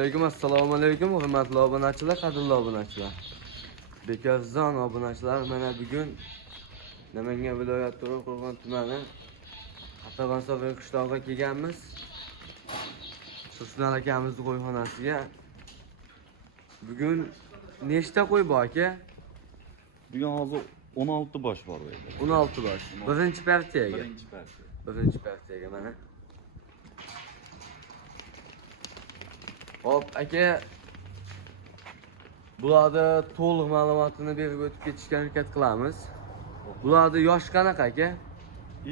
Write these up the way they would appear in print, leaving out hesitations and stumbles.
assalomu alaykum, hurmatli obunachilar, qadrli obunachilar. Bekazon obunachilar, mana bugun Namangan viloyati To'raqo'rg'on tumani Qatag'onsoy qishlog'iga kelganmiz. Tursunon akamizning qo'yxonasiga. Bugun nechta qo'y bor aka? Bugun hozir 16 bosh bor bu yerda. 16 bosh. Birinchi partiyaga. Birinchi partiyaga mana. Hop aka, bularda to'liq ma'lumotini berib o'tib ketishga harakat qilamiz. Bularda yosh qanaqa aka?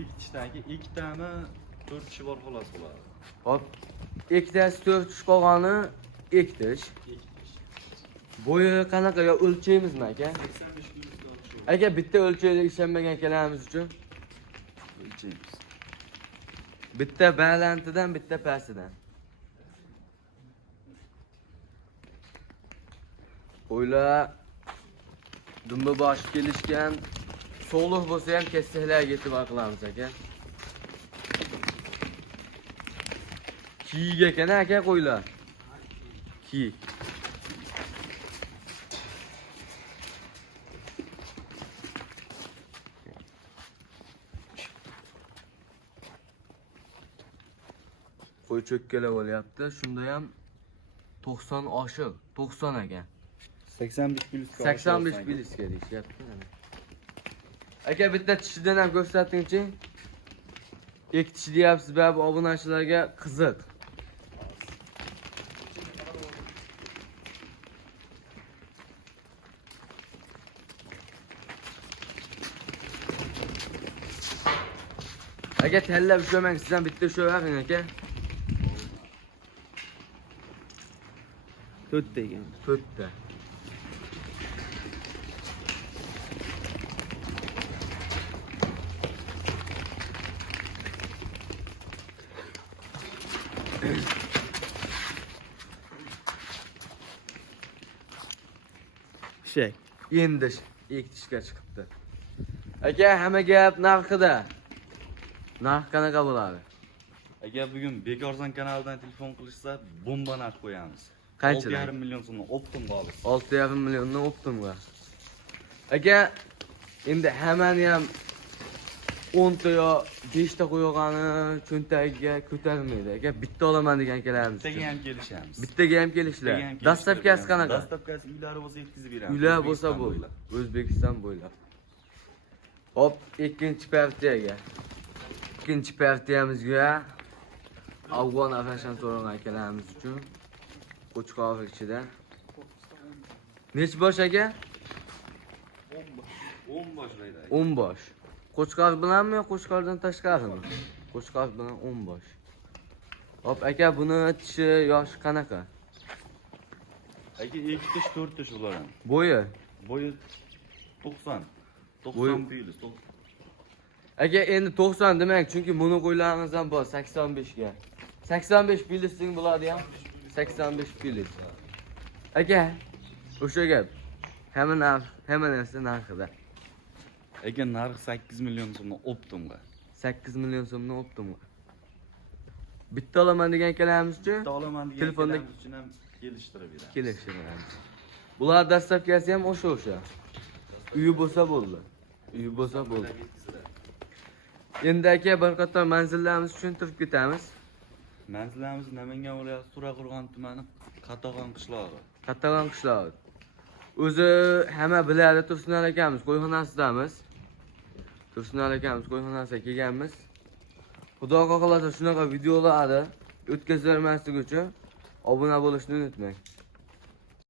Ikkitagi ikkitami 4 kishi bor xolos bo'ladi. Hop, ikkitasi 4 kishi qolgani ektish. Bo'yi qanaqa yo o'lchaymizmi aka? 85 kg. Aka bitta o'lchayda ishlanmagan akalarimiz uchun O'lchaymiz. bitta balantidan, bitta pastidan. Qo'ylar dumba boshib kelishgan, so'liq bo'lsa ham kesaklarga e'tibor qilamiz aka. Kiyik ekan aka qo'ylar. Kiyik. Qo'y cho'kkalar bo'lyapti. Shunda ham 90 oshiq, 90 ekan. 85 kg. 85 plisga deyishyapti. Aka bitta tishidan ham ko'rsatingchi. Ikki tish deyapsiz, bu obunachilarga qiziq. Aka tallab ushlamang, sizdan bitta ushlavering aka. 4 degan. 4 ta. Şey. Endi ikki tishga chiqibdi. Aka, hamma gap narxida. Narx qanaqa bo'ladi? Agar bugun Bekorzon kanalidan telefon qilishsa, bomba narx qo'yamiz. Qanchadan? 6,5 million so'mdan optimga olasiz. 6,5 milliondan optimga. Aka, endi hammani ham 10 ta yo 5 ta qo'yog'ani cho'ntagiga ko'tarmaydi. Aka, bitta olaman degan akalarimiz. Bittaga ham kelishamiz. Bittaga ham kelishlar. Dastlabkasi qanaqa? Dastlabkasi uylari bo'lsa yetkazib beramiz. Uylar bo'lsa bo'ldi. O'zbekiston bo'ylab. Hop, ikkinchi partiyaga. Ikkinchi partiyamizga Afg'on afashan so'ragan akalarimiz uchun Qo'chqor ichida. Nech bosh aka? 10 boshlaydi. 10 bosh. Qo'chqor bilanmi yo qo'chqordan tashqarimi? Qo'chqor bilan 10 bosh. Hop aka, buni tishi yoshi qanaqa? Aka 2 tish 4 tish ular ham. Bo'yi? Bo'yi 90. Bo'yi- 90 plyus. Aka endi 90 demang, chunki buni qo'ylarimiz ham bor 85 ga. 85 plyusing bo'ladi ham. 85 plyus. Aka, o'sha gap. Hamma narsa narxida. Aka narx 8 million so'mdan optimga. 8 million so'mdan optimga. Bitta olaman degan akalarimiz uchun Bitta olaman degan telefonda telefonda uchun ham kelishtirib beramiz. kelishtiramiz. Bular dastlabkasi ham o'sha. Uyi bo'lsa bo'ldi. Uyi bo'lsa bo'ldi. Endi aka bir qator manzillarimiz tushuntirib ketamiz. Manzilimiz Namangan viloyati To'raqo'rg'on tumani Qatag'on qishlog'i. Qatag'on qishlog'i. O'zi hamma biladi, Tursunon akamiz qo'yxonasidamiz. Tursunon akamiz qo'yxonasiga kelganmiz. Xudo xohlasa shunaqa videolarni o'tkazib bermaslik uchun obuna bo'lishni unutmang.